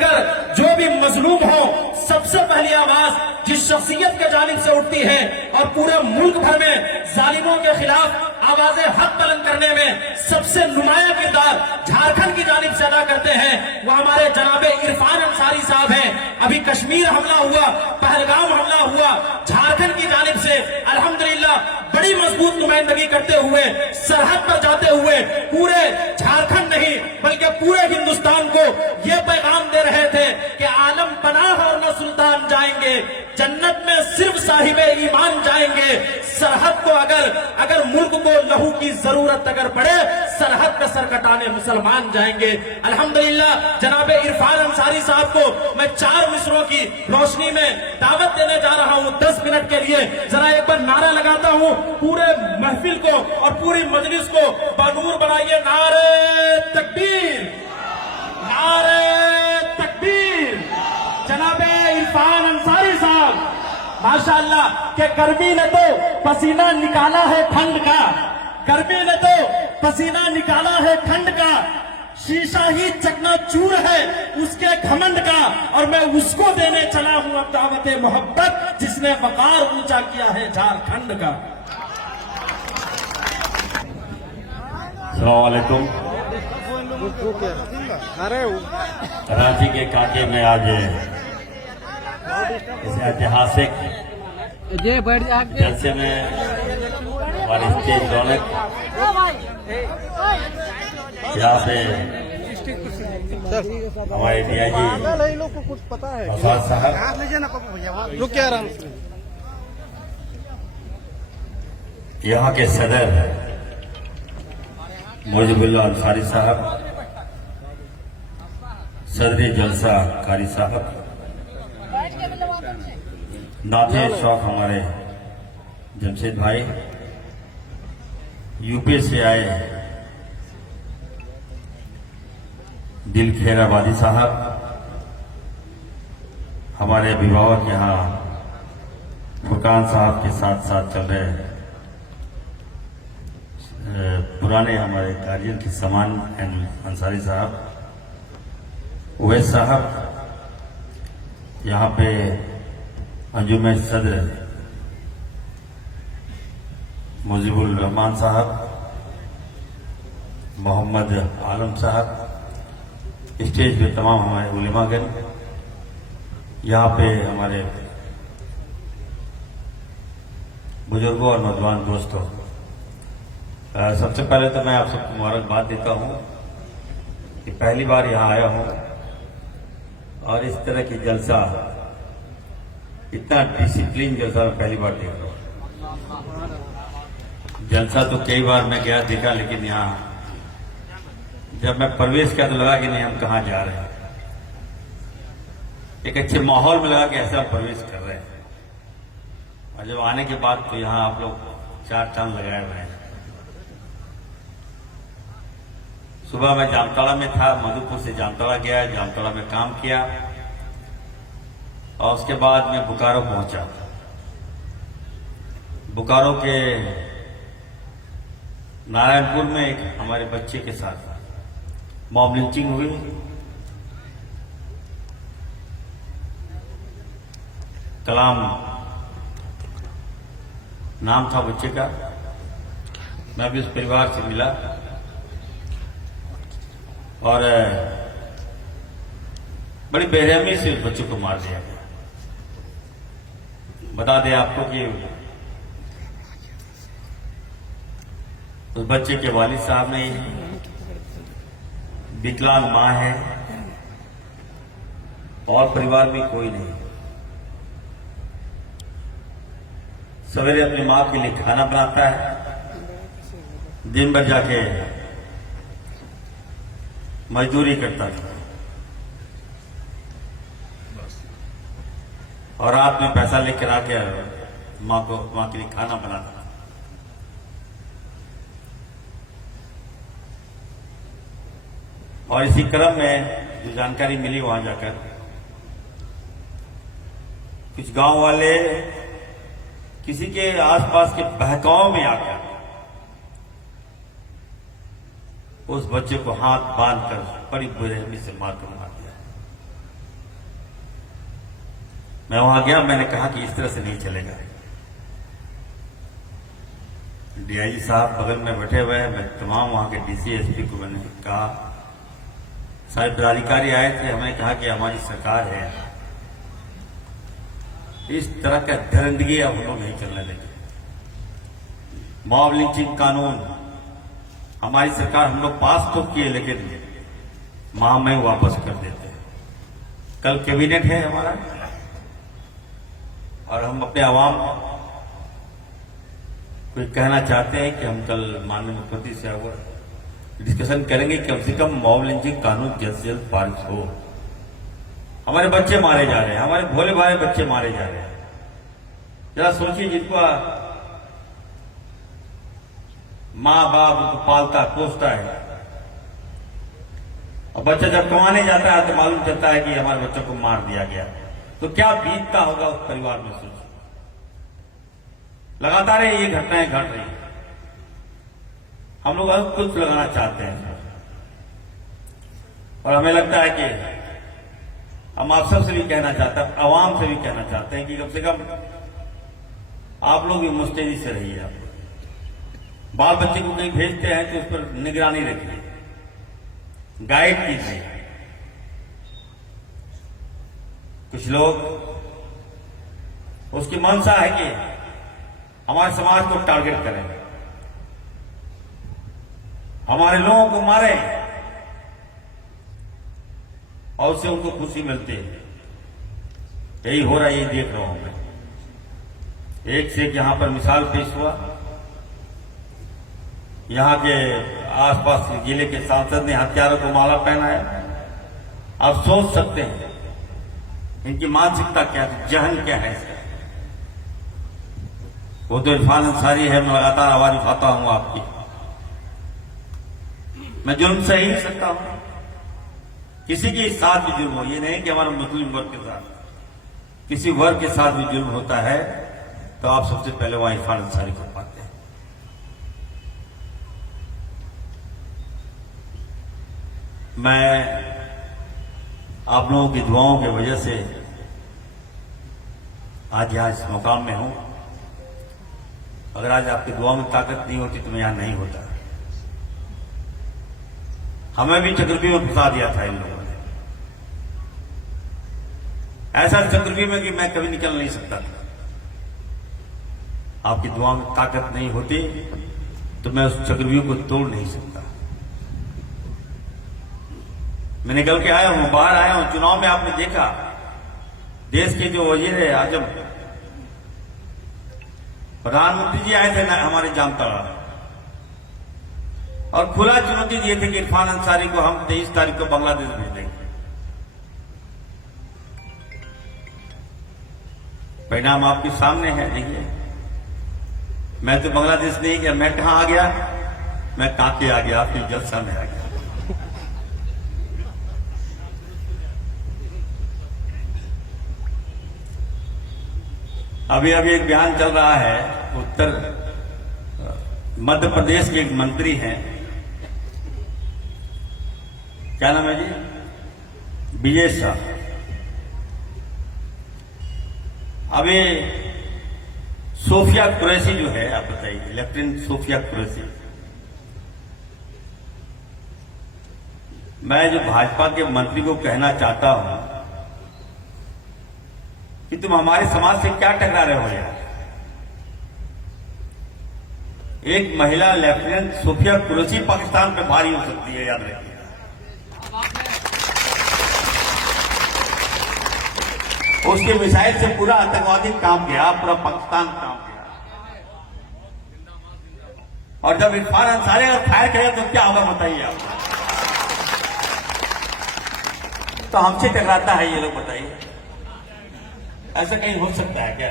अगर जो भी मजलूम हो, सबसे पहली आवाज जिस शख्सियत के जानिब से उठती है और पूरे मुल्क भर में जालिमों के खिलाफ आवाजें हक बुलंद करने में सबसे नुमाया किरदार झारखंड की जानिब से अदा करते हैं, वो हमारे जनाबे इरफान अंसारी साहब हैं। अभी कश्मीर हमला हुआ, पहलगाम हमला हुआ, झारखंड की जानिब से अल्हम्दुलिल्लाह बड़ी मजबूत नुमाइंदगी करते हुए, सरहद पर जाते हुए पूरे झारखंड नहीं बल्कि पूरे हिंदुस्तान को ये पैगाम दे रहे थे कि आलम पनाह और न सुल्तान जाएंगे, जन्नत में सिर्फ साहिबे ईमान जाएंगे। सरहद को अगर मुल्क को लहू की जरूरत अगर पड़े, सरहद पे सर कटाने मुसलमान जाएंगे। अल्हम्दुलिल्लाह जनाबे इरफान अंसारी साहब को मैं 4 मिसरों की रोशनी में दावत देने जा रहा हूं 10 मिनट के लिए। जरा एक बार नारा लगाता हूं, पूरे महफिल को और पूरी मजलिस को बानूर बनाइए। नारे तकबीर, नारे तकबीर। जनाबे इरफान अंसारी साहब माशाअल्लाह के गर्मी ने तो पसीना निकाला है ठंड का, गर्मी ने तो पसीना निकाला है ठंड का, शीशा ही चकनाचूर है उसके घमंड का, और मैं उसको देने चला हूं अब दावत मोहब्बत जिसने वकार ऊंचा किया है झारखंड का। अस्सलाम वालेकुम। कराची के काके में आज इस ऐतिहासिक जलसे में हमारी स्टेज रौनक यहाँ पे हमारे डीआईजी फसाद साहब, रुक के आराम से, यहाँ के सदर मुजिबुल्लाह अंसारी साहब, सदर जलसा कारी साहब, नाते शौक हमारे जमशेद भाई, यूपी से आए दिल खेराबादी साहब, हमारे अभिभावक यहाँ फुरकान साहब के साथ साथ चल रहे पुराने हमारे गार्जियन के समान अंसारी साहब, उवैस साहब, यहाँ पे अंजुम सदर मुजीबुर रहमान साहब, मोहम्मद आलम साहब, स्टेज पे तमाम हमारे उलेमागण, यहाँ पे हमारे बुजुर्गों और नौजवान दोस्तों, सबसे पहले तो मैं आप सबको मुबारकबाद देता हूँ कि पहली बार यहाँ आया हूँ और इस तरह की जलसा, इतना डिसिप्लिन जलसा मैं पहली बार देख रहा हूँ। जलसा तो कई बार मैं गया देखा, लेकिन यहाँ जब मैं प्रवेश किया तो लगा कि नहीं हम कहाँ जा रहे हैं, एक अच्छे माहौल में लगा कि ऐसा प्रवेश कर रहे हैं। और जब आने के बाद तो यहाँ आप लोग 4 चांद लगाए हुए हैं। सुबह मैं जामताड़ा में था, मधुपुर से जामताड़ा गया, जामताड़ा में काम किया और उसके बाद मैं बोकारो पहुंचा। बोकारो के नारायणपुर में एक हमारे बच्चे के साथ मॉब लिंचिंग हुई। कलाम नाम था बच्चे का। मैं भी उस परिवार से मिला और बड़ी बेरहमी से उस बच्चे को मार दिया गया। बता दें आपको कि उस बच्चे के वालिद साहब नहीं है, विकलांग मां है और परिवार में कोई नहीं। सवेरे अपनी मां के लिए खाना बनाता है, दिन भर जाके मजदूरी करता था और रात में पैसा लेकर आके मां के लिए खाना बनाता था। और इसी क्रम में जो जानकारी मिली वहां जाकर कुछ गांव वाले किसी के आसपास के बहकाव में आकर उस बच्चे को हाथ बांधकर बड़ी बेरहमी से मार कर मार दिया। मैं वहां गया, मैंने कहा कि इस तरह से नहीं चलेगा। डीआईजी साहब बगल में बैठे हुए हैं, मैं तमाम वहां के डीसी एसपी को मैंने कहा, सारे पदाधिकारी आए थे, हमने कहा कि हमारी सरकार है, इस तरह का दरिंदगी अब हम लोग नहीं चलने देंगे। मॉब लिंचिंग कानून हमारी सरकार हम लोग पास तो किए, लेकिन माह में वापस कर देते हैं। कल कैबिनेट है हमारा और हम अपने आवाम कोई कहना चाहते हैं कि हम कल माननीय मुख्यमंत्री से डिस्कशन करेंगे, कम से कम मॉब लिंचिंग कानून जल्द से जल्द पारित हो। हमारे बच्चे मारे जा रहे हैं, हमारे भोले भाले बच्चे मारे जा रहे हैं। जरा सोचिए, जिनको माँ बाप उनको पालता पोसता है, और बच्चा जब कमाने जाता है तो मालूम चलता है कि हमारे बच्चों को मार दिया गया, तो क्या बीतता होगा उस परिवार में। सोचिए, लगातार ये घटनाएं घट रही हैं। हम लोग अब कुछ लगाना चाहते हैं और हमें लगता है कि हम आप सबसे भी कहना चाहते हैं, आवाम से भी कहना चाहते हैं कि कम से कम आप लोग भी मुस्तैदी से रहिए। आप बाल बच्चे को कहीं भेजते हैं तो उस पर निगरानी रखिए, गाइड कीजिए। कुछ लोग उसकी मंशा है कि हमारे समाज को टारगेट करें, हमारे लोगों को मारे और उससे उनको खुशी मिलती है। यही हो रहा है, यही देख रहा हूं मैं। एक से एक यहां पर मिसाल पेश हुआ। यहां के आसपास जिले के सांसद ने हथियारों को माला पहनाया। आप सोच सकते हैं इनकी मानसिकता क्या है, जहन क्या है इसका। वो तो इरफान अंसारी है, मैं लगातार आवाज उठाता हूं आपकी। मैं जुल्म सही नहीं सकता हूं, किसी के साथ भी जुल्म हो, ये नहीं कि हमारे मुस्लिम वर्ग के साथ, किसी वर्ग के साथ भी जुल्म होता है तो आप सबसे पहले वहां इरफान अंसारी को पाते हैं। मैं आप लोगों की दुआओं की वजह से आज यहां इस मुकाम में हूं। अगर आज आपकी दुआ में ताकत नहीं होती तो मैं यहां नहीं होता। हमें भी चक्रव्यूह में फंसा दिया था इन लोगों ने, ऐसा चक्रव्यूह में कि मैं कभी निकल नहीं सकता था। आपकी दुआ में ताकत नहीं होती तो मैं उस चक्रव्यूह को तोड़ नहीं सकता। मैं निकल के आया हूं, बाहर आया हूं। चुनाव में आपने देखा, देश के जो वजीर आजम प्रधानमंत्री जी आए थे ना हमारे जामताड़ा, और खुला चुनौती दिए थे कि इरफान अंसारी को हम 23 तारीख को बांग्लादेश भेज देंगे। परिणाम आपके सामने है। देखिए, मैं तो बांग्लादेश नहीं गया, मैं कहां आ गया, मैं कांके आ गया, आपकी जलसा में आ गया। अभी अभी एक बयान चल रहा है, उत्तर मध्य प्रदेश के एक मंत्री हैं, क्या नाम है जी, विजय शाह। अभी सोफिया कुरैशी जो है, आप बताइए, लेफ्टिनेंट सोफिया कुरैशी, मैं जो भाजपा के मंत्री को कहना चाहता हूं कि तुम हमारे समाज से क्या टकरा रहे हो यार। एक महिला लेफ्टिनेंट सोफिया कुरैशी पाकिस्तान पे भारी हो सकती है, याद रखिए। उसके मिसाइल से पूरा आतंकवादी काम किया, पूरा पाकिस्तान काम किया। और जब इरफान अंसारी अगर फायर करेगा तो क्या होगा बताइए आप। तो हमसे टकराता है ये लोग, बताइए ऐसा कहीं हो सकता है क्या।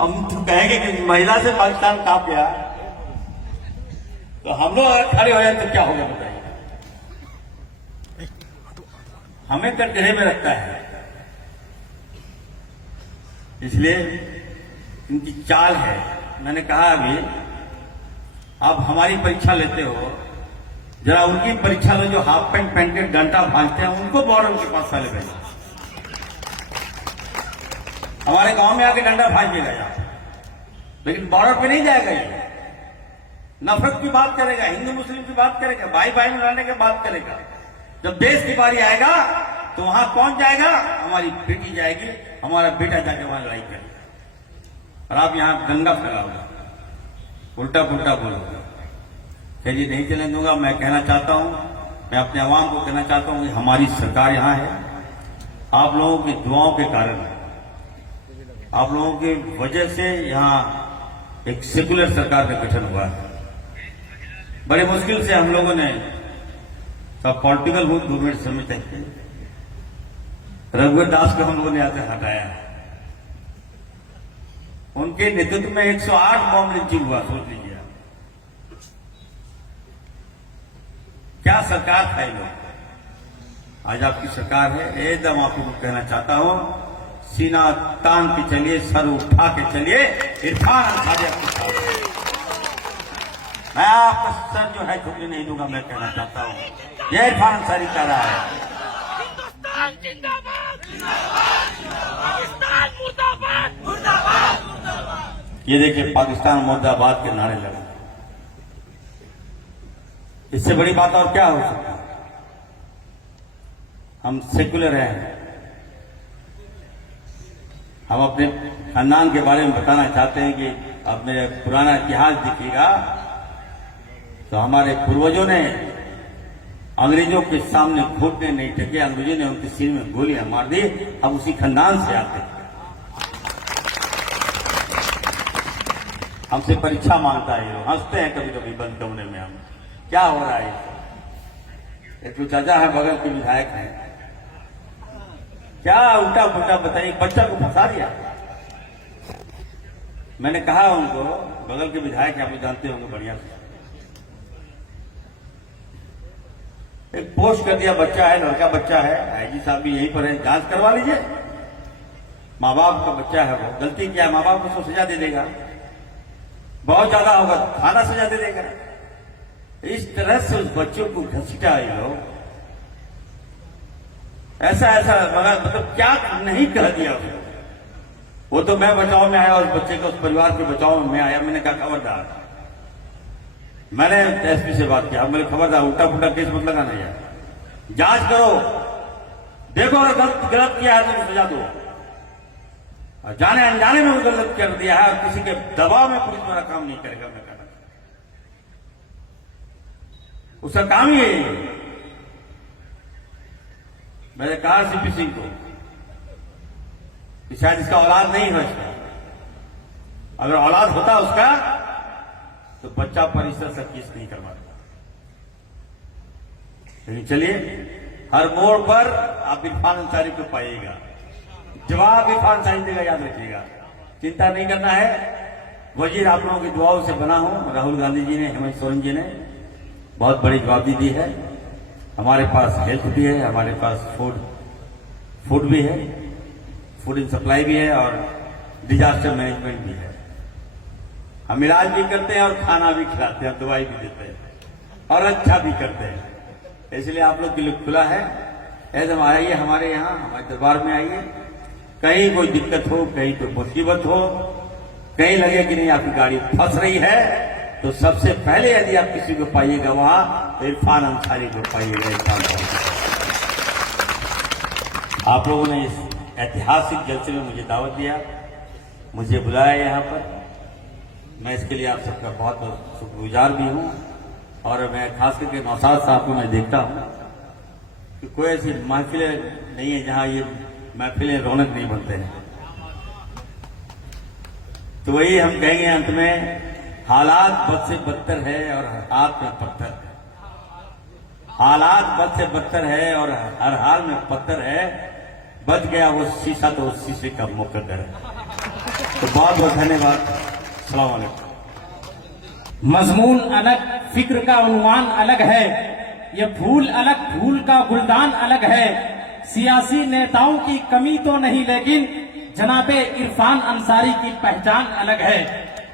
हम तो कहेंगे कि महिला से पाकिस्तान कांप गया, तो हम लोग अगर खड़े हो जाए तो क्या होगा बताइए। हमें कटघरे में रखता है। इसलिए इनकी चाल है। मैंने कहा अभी, आप हमारी परीक्षा लेते हो, जरा उनकी परीक्षा में जो हाफ पैंट पहन के डंडा भाजते हैं उनको बॉर्डर के पास साले भेजा। हमारे गांव में आके डंडा भाज देगा यहाँ, लेकिन बॉर्डर पे नहीं जाएगा। ये नफरत की बात करेगा, हिंदू मुस्लिम की बात करेगा, भाई भाई में रहने की बात करेगा। जब देश की बारी आएगा तो वहां कौन जाएगा? हमारी बेटी जाएगी, हमारा बेटा जाके वहां लड़ाई करेगा। और आप यहां दंगा फैलाओगे, उल्टा पुल्टा बोलोगे। चलिए नहीं चलने दूंगा। मैं कहना चाहता हूं, मैं अपने आवाम को कहना चाहता हूं कि हमारी सरकार यहां है। आप लोगों की दुआओं के कारण, आप लोगों की वजह से यहां एक सेकुलर सरकार का गठन हुआ है। बड़े मुश्किल से हम लोगों ने सब पॉलिटिकल गवर्नमेंट समझते थे, रघुवर दास को हम लोगों ने यहाँ से हटाया। उनके नेतृत्व में 108 बॉम्ब लिंचिंग हुआ, सोच लीजिए क्या सरकार था ये लोग। आज आपकी सरकार है। एकदम आपको कहना चाहता हूं, सीना तान के चलिए, सर उठा के चलिए। इरफान अंसारी आपके साथ है। मैं आपका सर जो है झुकने नहीं दूंगा। मैं कहना चाहता हूं ये इरफान अंसारी कह रहा है। हिंदुस्तान जिंदाबाद, पाकिस्तान मुर्दाबाद, मुर्दाबाद। ये देखिए पाकिस्तान मुर्दाबाद के नारे लगे। इससे बड़ी बात और क्या हो सकती है? हम सेकुलर हैं। हम अपने खानदान के बारे में बताना चाहते हैं कि अब मेरा पुराना इतिहास दिखेगा तो हमारे पूर्वजों ने अंग्रेजों के सामने घुटने नहीं टेके, अंग्रेजों ने उनके सिर में गोलियां मार दी। हम उसी खानदान से आते हैं। हमसे परीक्षा मांगता है, ये हंसते हैं कभी कभी बंद कमरे में। हम क्या हो रहा है? एक जो चाचा है बगल के विधायक हैं, क्या उल्टा पुल्टा बताइए, बच्चा को फंसा दिया। मैंने कहा उनको, बगल के विधायक आप जानते होंगे बढ़िया से, एक पोस्ट कर दिया, बच्चा है, लड़का बच्चा है, आईजी साहब भी यहीं पर है, जांच करवा लीजिए। माँ बाप का बच्चा है, वो गलती किया, माँ बाप उसको सजा दे देगा, बहुत ज्यादा होगा थाना सजा दे देगा। इस तरह से उस बच्चों को घसीटा ये लोग। ऐसा ऐसा मतलब क्या नहीं कह दिया उसको। वो तो मैं बचाव में आया, उस बच्चे को, उस परिवार के बचाव में मैं आया। मैंने कहा खबरदार, मैंने एसपी से बात किया, मैंने खबरदार उल्टा पुल्टा केस मत लगाना यार, जांच करो, देखो अगर गलत किया है तो सजा दो। और जाने अनजाने में वो गलत कर दिया है और किसी के दबाव में पुलिस वाला काम नहीं करेगा। मैं कहना उसका काम ही है। मैंने कहा सीपी सिंह को कि शायद इसका औलाद नहीं है, इसका अगर औलाद होता उसका तो बच्चा परिसर से केस नहीं करवाता। लेकिन चलिए, हर मोड़ पर आप इरफान अंसारी को पाइएगा, जवाब इरफान अंसारी देगा, याद रखिएगा, चिंता नहीं करना है। वजीर आप लोगों की दुआओं से बना हूं। राहुल गांधी जी ने, हेमंत सोरेन जी ने बहुत बड़ी जवाबदी दी है। हमारे पास हेल्थ भी है, हमारे पास फूड भी है, फूड इन सप्लाई भी है और डिजास्टर मैनेजमेंट भी है। हम इलाज भी करते हैं और खाना भी खिलाते हैं, दवाई भी देते हैं और अच्छा भी करते हैं। इसलिए आप लोग के लिए खुला है। एकदम आइए हमारे यहाँ, हमारे दरबार में आइए। कहीं कोई दिक्कत हो, कहीं कोई मुसीबत हो, कहीं लगे कि नहीं आपकी गाड़ी फंस रही है, तो सबसे पहले यदि आप किसी को पाइएगा वहां, तो इरफान अंसारी को पाइएगा। आप लोगों ने इस ऐतिहासिक जलसे में मुझे दावत दिया, मुझे बुलाया यहाँ पर। मैं इसके लिए आप सबका बहुत बहुत शुक्रगुजार भी हूँ। और मैं खास करके नौशाद साहब को मैं देखता हूँ कि कोई ऐसी महफिलें नहीं है जहाँ ये महफिलें रौनक नहीं बनते हैं। तो वही हम कहेंगे अंत में, हालात बद से बदतर है और हाथ में पत्थर है। हालात बद से बदतर है और हर हाल में पत्थर है। बच गया वो शीशा तो उस शीशे का मुकद्दर है। तो बहुत बहुत धन्यवाद। अस्सलाम वालेकुम। मजमून अलग, फिक्र का उन्वान अलग है, ये फूल अलग, फूल का गुलदान अलग है। सियासी नेताओं की कमी तो नहीं, लेकिन जनाबे इरफान अंसारी की पहचान अलग है।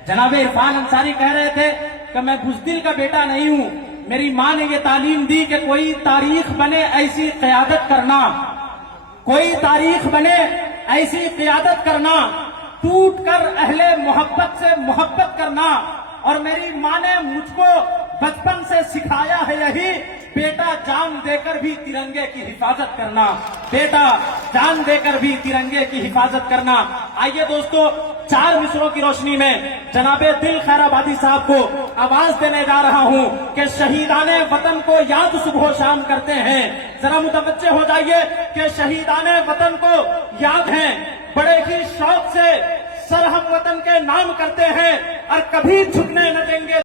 जनाबे इरफान अंसारी कह रहे थे कि मैं बुज़दिल का बेटा नहीं हूं, मेरी माँ ने ये तालीम दी कि कोई तारीख बने ऐसी क़यादत करना, कोई तारीख बने ऐसी क़यादत करना, टूट कर अहले मोहब्बत से मोहब्बत करना। और मेरी माँ ने मुझको बचपन से सिखाया है यही, बेटा जान देकर भी तिरंगे की हिफाजत करना, बेटा जान देकर भी तिरंगे की हिफाजत करना। आइए दोस्तों, 4 मिसरों की रोशनी में जनाबे दिल खैराबादी साहब को आवाज देने जा रहा हूं कि शहीदाने वतन को याद सुबह शाम करते हैं। जरा मुतवज्जे हो जाइए कि शहीदाने वतन को याद हैं, बड़े ही शौक से सर हम वतन के नाम करते हैं और कभी झुकने न देंगे।